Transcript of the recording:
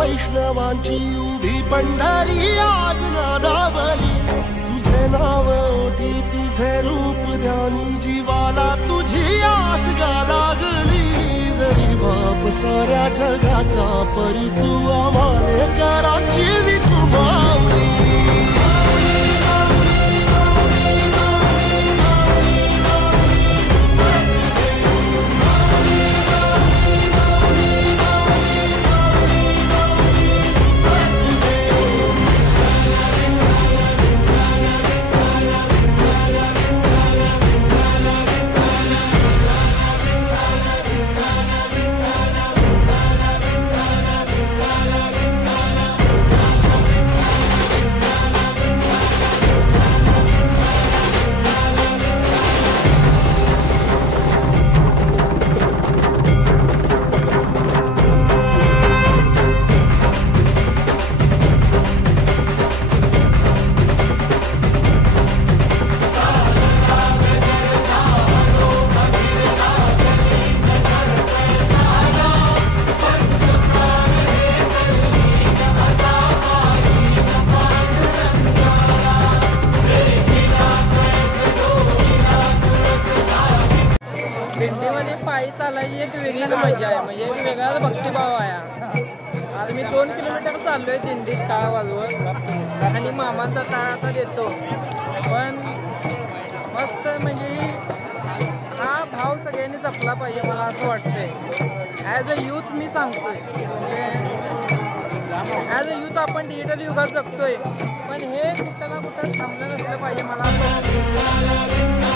वैष्णवांची उभी पंढरी आज नादावली तुझे नाव ओठी तुझे रूप ध्यानी जीवाला तुझी आस गा लागली जरी बाप साऱ्या जगाचा परी तू आम्हाले कराची विठू माऊली दिंडीमध्ये पायी चालायची एक वेगळीच मजा आहे, म्हणजे एक वेगळाच भक्तिभाव आहे. आज मी 2 किलोमीटर चाललोय दिंडीत टाळ वाजवत आणि मामांचा टाळ आता देतो. पण मस्त म्हणजे हा भाव सगळ्यांनी जपला पाहिजे मला असं वाटतंय. ॲज अ यूथ मी सांगतोय, म्हणजे ॲज अ यूथ आपण डिजिटल युगात जगतोय, पण हे कुठं ना कुठं थांबलं नसलं पाहिजे मला असं वाटतं.